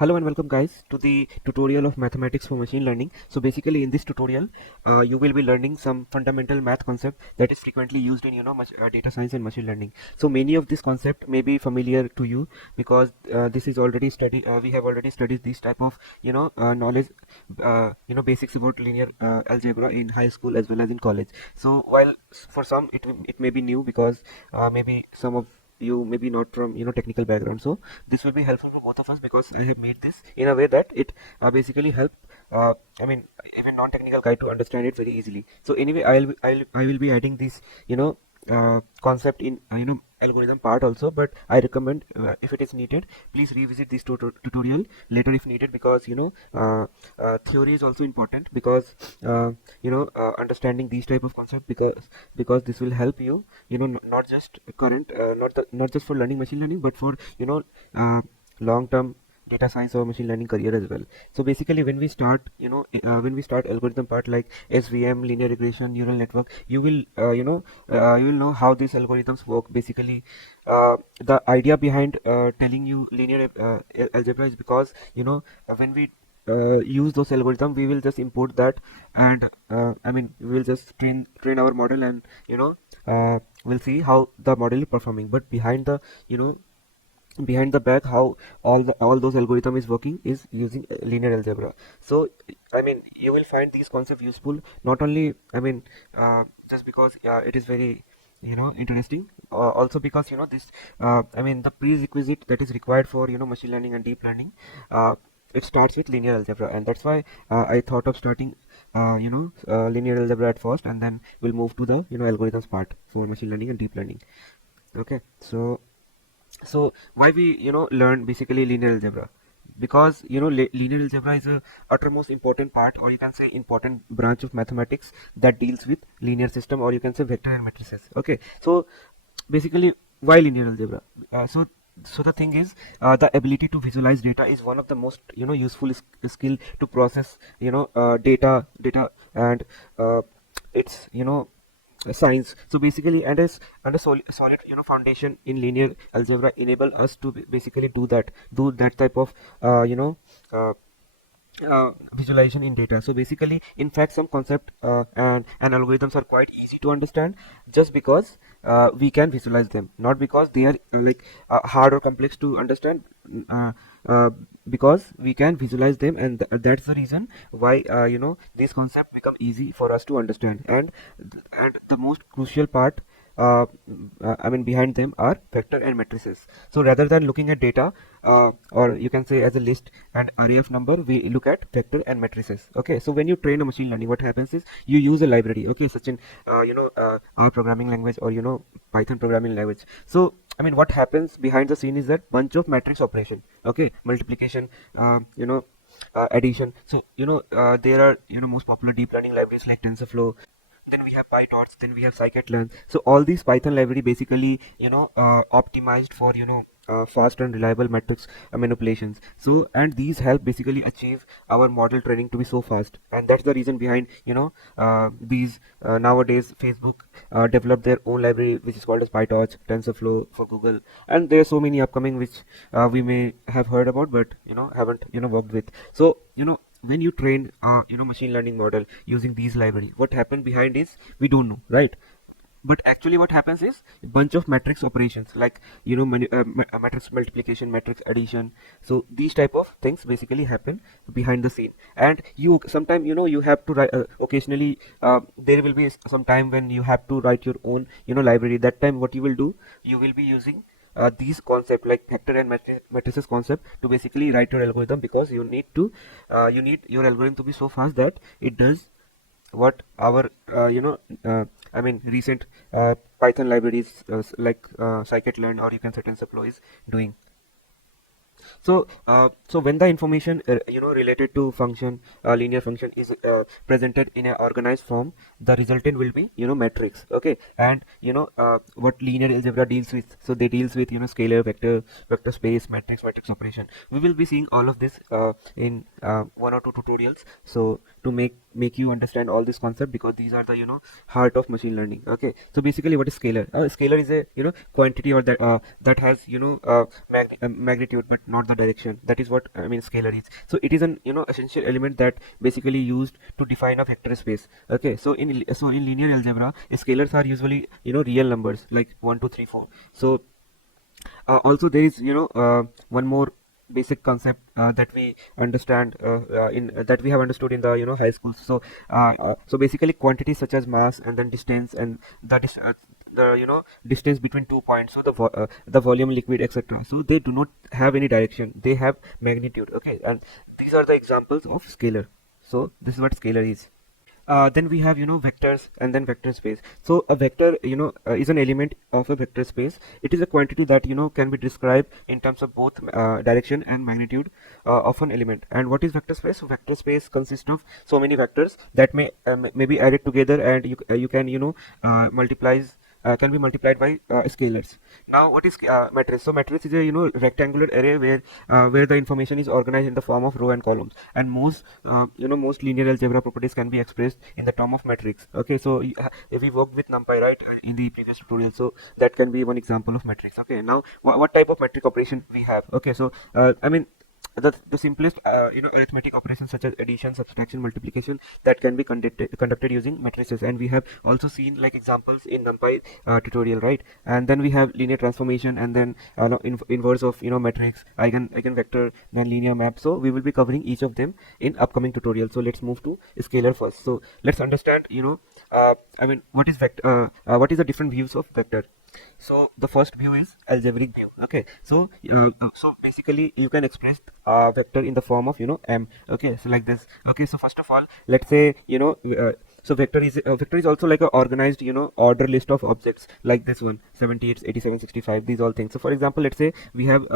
Hello and welcome guys to the tutorial of mathematics for machine learning. So basically in this tutorial you will be learning some fundamental math concept that is frequently used in data science and machine learning. So many of this concept may be familiar to you because this is already studied, we have already studied this type of knowledge, basics about linear algebra in high school as well as in college. So while for some it may be new because maybe some of you may be not from technical background, so this will be helpful for both of us because I have made this in a way that it basically help even non-technical guy to understand it very easily. So anyway, I will be adding this concept in algorithm part also, but I recommend if it is needed, please revisit this tutorial later if needed, because theory is also important because understanding these type of concept, because this will help you not just current not just for learning machine learning, but for long term data science or machine learning career as well. So basically when we start when we start algorithm part like SVM, linear regression, neural network, you will you will know how these algorithms work. Basically the idea behind telling you linear algebra is because when we use those algorithm, we will just import that, and we will just train our model, and we'll see how the model is performing. But behind the behind the back, how all those algorithm is working is using linear algebra. So you will find these concepts useful, not only just because it is very interesting, also because this the prerequisite that is required for machine learning and deep learning, it starts with linear algebra, and that's why I thought of starting linear algebra at first, and then we'll move to the algorithms part for machine learning and deep learning. Okay, so why we learn basically linear algebra? Because linear algebra is a uttermost important part, or you can say important branch of mathematics that deals with linear system, or you can say vector and matrices. Okay, so basically why linear algebra? So the thing is, the ability to visualize data is one of the most useful skill to process data, and it's science. So basically, and a solid foundation in linear algebra enable us to basically do that type of visualization in data. So basically, in fact, some concept and algorithms are quite easy to understand just because we can visualize them, not because they are hard or complex to understand, uh, uh, because we can visualize them, and that's the reason why these concepts become easy for us to understand. And the most crucial part, behind them are vector and matrices. So rather than looking at data, or you can say as a list and array of number, we look at vector and matrices. Okay, so when you train a machine learning, what happens is you use a library. Okay, such in R programming language, or Python programming language. So what happens behind the scene is that bunch of matrix operation. Okay, multiplication, addition. So there are most popular deep learning libraries like TensorFlow, then we have PyTorch, then we have scikit-learn. So all these Python library basically optimized for fast and reliable matrix manipulations. So, and these help basically achieve our model training to be so fast, and that's the reason behind these nowadays Facebook developed their own library which is called as PyTorch, TensorFlow for Google, and there are so many upcoming which we may have heard about, but haven't worked with. So when you train machine learning model using these library, what happened behind is we don't know, right? But actually what happens is a bunch of matrix operations like matrix multiplication, matrix addition. So these type of things basically happen behind the scene, and you sometime you have to write occasionally there will be some time when you have to write your own library. That time what you will do, you will be using these concept like vector and matrices concept to basically write your algorithm, because you need to you need your algorithm to be so fast that it does what our recent Python libraries like scikit-learn, or you can say TensorFlow is doing. So when the information related to function, linear function is presented in an organized form, the resultant will be matrix. Okay, and what linear algebra deals with, so they deals with scalar, vector space, matrix operation. We will be seeing all of this in one or two tutorials. So to make make you understand all this concept, because these are the heart of machine learning. Okay, so basically, what is scalar? Scalar is a quantity, or that has magnitude but not the direction. That is what I mean scalar is. So it is an essential element that basically used to define a vector space. Okay, so in linear algebra, scalars are usually real numbers like 1 2 3 4. So also there is one more basic concept that we understand in that we have understood in the high schools. So so basically, quantities such as mass and then distance, and the distance between 2 points, so the volume, liquid, etc., so they do not have any direction, they have magnitude. Okay, and these are the examples of scalar. So this is what scalar is. Then we have vectors and then vector space. So a vector is an element of a vector space. It is a quantity that can be described in terms of both direction and magnitude of an element. And what is vector space? So vector space consists of so many vectors that may be added together, and you can multiplies can be multiplied by scalars. Now, what is matrix? So matrix is a rectangular array where the information is organized in the form of row and columns, and most linear algebra properties can be expressed in the term of matrix. Okay, so if we worked with NumPy, right, in the previous tutorial, so that can be one example of matrix. Okay, now what type of matrix operation we have? Okay, so I mean, the simplest arithmetic operations such as addition, subtraction, multiplication, that can be conducted using matrices, and we have also seen like examples in NumPy tutorial, right? And then we have linear transformation, and then inverse of matrix, eigenvector, then linear map. So we will be covering each of them in upcoming tutorial. So let's move to scalar first. So let's understand I mean, what is vector, what is the different views of vector. So the first view is algebraic view. Okay, so so basically you can express vector in the form of m. Okay, so like this. Okay, so first of all, let's say so vector is also like a organized order list of objects, like this one, 78, 87, 65, these all things. So for example, let's say we have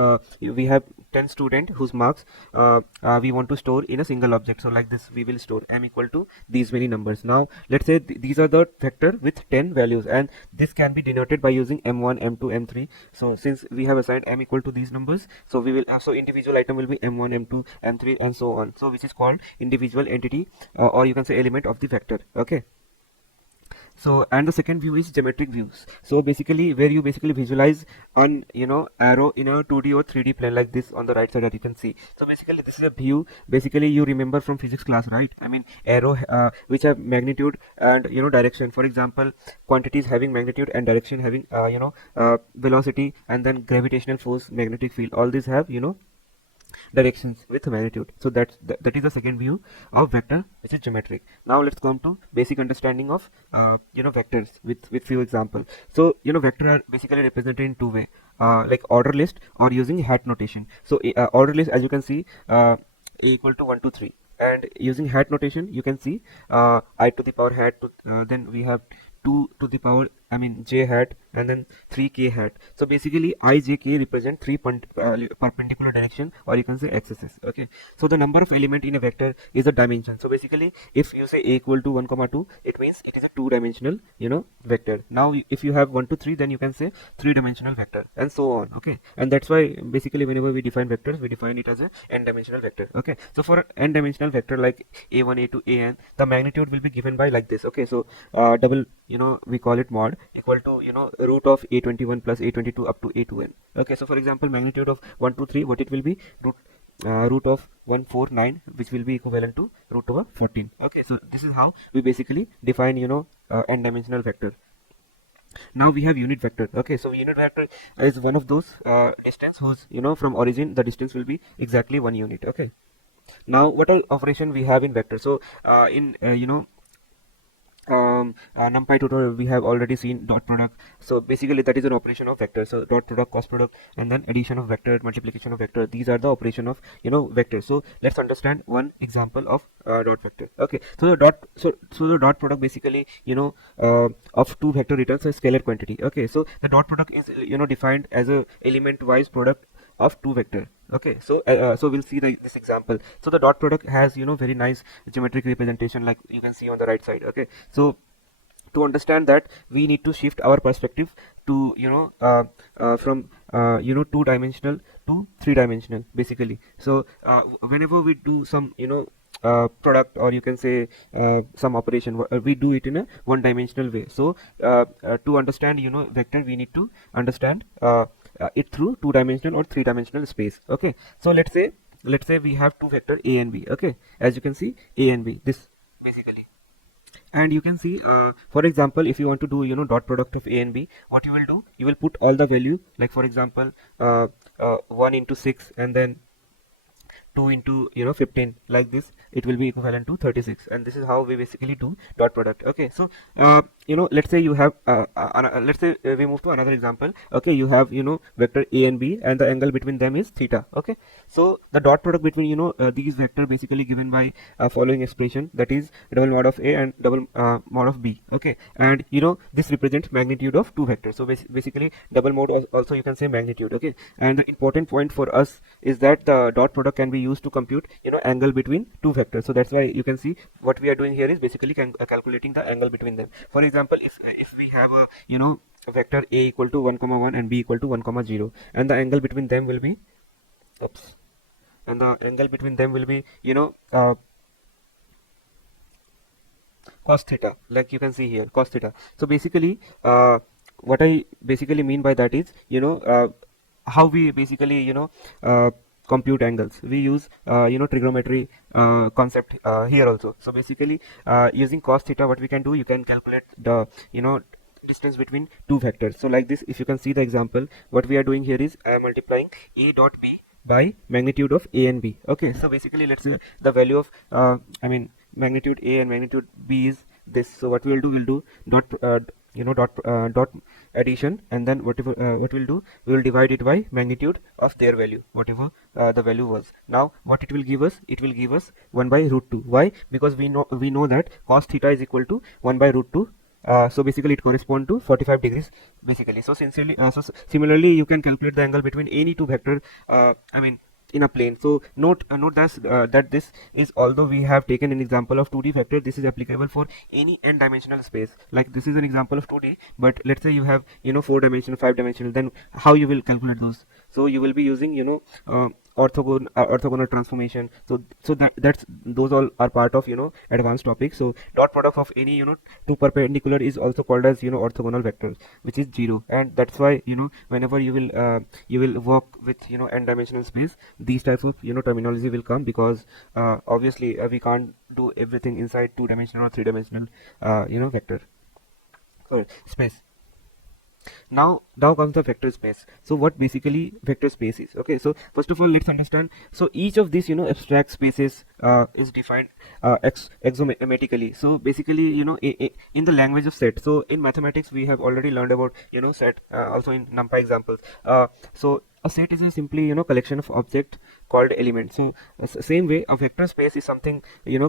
10 student whose marks we want to store in a single object. So like this, we will store m equal to these many numbers. Now let's say these are the vector with 10 values, and this can be denoted by using m1, m2, m3. So since we have assigned m equal to these numbers, so we will so individual item will be m1, m2, m3, and so on. So which is called individual entity, or you can say element of the vector. Okay, so and the second view is geometric views. So basically, where you basically visualize an arrow in a 2D or 3D plane, like this on the right side that you can see. So basically, this is a view basically you remember from physics class, right? I mean, arrow which have magnitude and direction. For example, quantities having magnitude and direction having velocity, and then gravitational force, magnetic field, all these have directions with magnitude. So that is the second view of vector, which is geometric. Now let's come to basic understanding of vectors with few examples. So vector are basically represented in two way, like order list or using hat notation. So order list, as you can see, a equal to 1 to 3, and using hat notation you can see I to the power hat to, then we have 2 to the power j hat, and then 3k hat. So basically I, j, k represent three perpendicular direction, or you can say axes. Okay, so the number of element in a vector is a dimension. So basically, if you say a equal to 1 comma 2, it means it is a two-dimensional vector. Now if you have 1 to 3, then you can say three-dimensional vector, and so on. Okay, and that's why basically whenever we define vectors, we define it as a n-dimensional vector. Okay, so for an n-dimensional vector like a1, a2, an, the magnitude will be given by like this. Okay, so double we call it mod equal to root of a21 plus a22 up to a2n. Okay, so for example, magnitude of 1 2 3, what it will be, root of 149, which will be equivalent to root over 14. Okay, so this is how we basically define n-dimensional vector. Now we have unit vector. Okay, so unit vector is one of those distance whose from origin the distance will be exactly 1 unit. Okay, now what all operation we have in vector? So in NumPy tutorial we have already seen dot product. So basically that is an operation of vector. So dot product, cross product, and then addition of vector, multiplication of vector, these are the operation of vector. So let's understand one example of dot vector. Okay, so the dot product basically of two vector returns a scalar quantity. Okay, so the dot product is defined as a element wise product of two vector. Okay, so so we'll see this example. So the dot product has very nice geometric representation, like you can see on the right side. Okay, so to understand that, we need to shift our perspective to from two-dimensional to three-dimensional basically. So whenever we do some product, or you can say some operation. We do it in a one-dimensional way. So to understand vector, we need to understand it through two-dimensional or three-dimensional space. Okay, so let's say we have two vector a and b. Okay, as you can see, a and b, this basically. And you can see, for example, if you want to do dot product of a and b, what you will do, you will put all the value, like for example 1 into 6 and then 2 into 15, like this, it will be equivalent to 36. And this is how we basically do dot product. Okay, so let's say you have let's say we move to another example. Okay, you have vector a and b, and the angle between them is theta. Okay, so the dot product between these vector basically given by following expression, that is double mod of a and double mod of b. Okay, and this represents magnitude of two vectors. So basically double mod also you can say magnitude. Okay, and the important point for us is that the dot product can be used to compute angle between two vectors. So that's why you can see what we are doing here is basically calculating the angle between them. For example, if we have a vector a equal to 1 comma 1 and b equal to 1 comma 0, and the angle between them will be cos theta, like you can see here, cos theta. So basically what I basically mean by that is how we basically compute angles. We use trigonometry concept here also. So basically using cos theta, what we can do, you can calculate the distance between two vectors. So like this, if you can see the example, what we are doing here is I am multiplying a dot b by magnitude of a and b. Okay, so basically let's say the value of magnitude a and magnitude b is this. So what we'll do dot dot addition, and then what we'll do, we will divide it by magnitude of their value, whatever the value was. Now what it will give us, 1 by root 2. Why? Because we know that cos theta is equal to 1 by root 2. So basically it corresponds to 45 degrees basically. So similarly you can calculate the angle between any two vector in a plane. So note that this is, although we have taken an example of 2D vector, this is applicable for any n dimensional space. Like this is an example of 2D, but let's say you have 4 dimensional, 5 dimensional, then how you will calculate those? So you will be using orthogonal transformation. So that's those all are part of advanced topics. So dot product of any two perpendicular is also called as orthogonal vectors, which is 0. And that's why whenever you will work with n dimensional space, these types of terminology will come, because obviously we can't do everything inside 2-dimensional or 3-dimensional vector space. Now comes the vector space. So what basically vector space is? Okay, so first of all let's understand. So each of these abstract spaces is defined axiomatically. So basically in the language of set. So in mathematics we have already learned about set, also in NumPy examples. So a set is a simply collection of objects called elements. So same way a vector space is something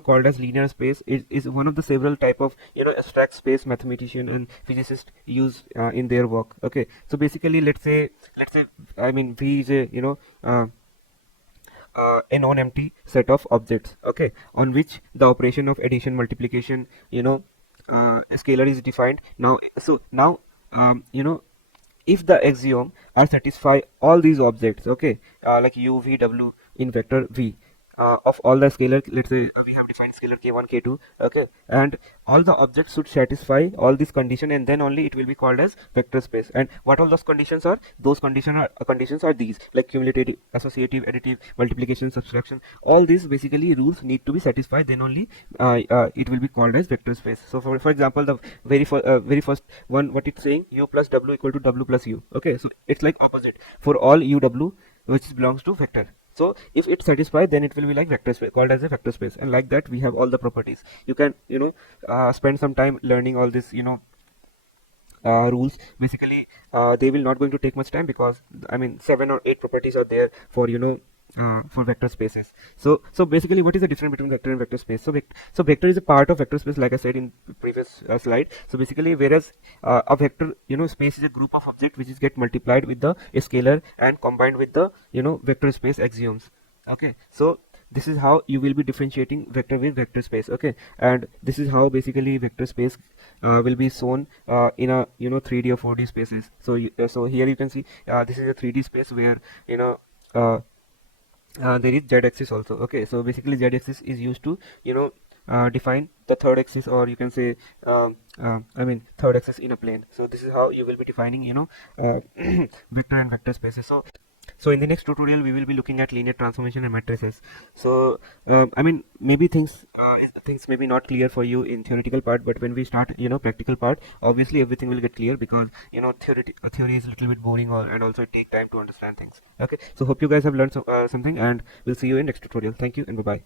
called as linear space. It is one of the several type of abstract space mathematician and physicists use in their work. Okay, so basically let's say V is a non-empty set of objects, okay, on which the operation of addition, multiplication, scalar is defined. Now if the axiom are satisfy all these objects, okay, like u, v, w in vector v, of all the scalar, let's say we have defined scalar k1, k2, okay, and all the objects should satisfy all these conditions, and then only it will be called as vector space. And what all those conditions are? Those conditions are these, like cumulative, associative, additive, multiplication, subtraction. All these basically rules need to be satisfied, then only it will be called as vector space. So for example, the very first one, what it's saying, u plus w equal to w plus u. Okay, so it's like opposite for all uw which belongs to vector. So if it satisfies, then it will be like vector space, called as a vector space. And like that we have all the properties. You can spend some time learning all this rules. Basically they will not going to take much time, because 7 or 8 properties are there for for vector spaces. So basically what is the difference between vector and vector space? So vector is a part of vector space, like I said in previous slide. So basically, whereas a vector space is a group of objects which is get multiplied with the scalar and combined with the vector space axioms. Okay, so this is how you will be differentiating vector with vector space. Okay, and this is how basically vector space will be shown in a 3D or 4D spaces. So so here you can see this is a 3D space where there is z-axis also. Okay, so basically z-axis is used to define the third axis, or you can say third axis in a plane. So this is how you will be defining vector and vector spaces. So in the next tutorial we will be looking at linear transformation and matrices. So maybe things may be not clear for you in theoretical part, but when we start practical part, obviously everything will get clear, because theory is a little bit boring, and also it take time to understand things. Okay, so hope you guys have learned something, and we'll see you in next tutorial. Thank you and bye bye.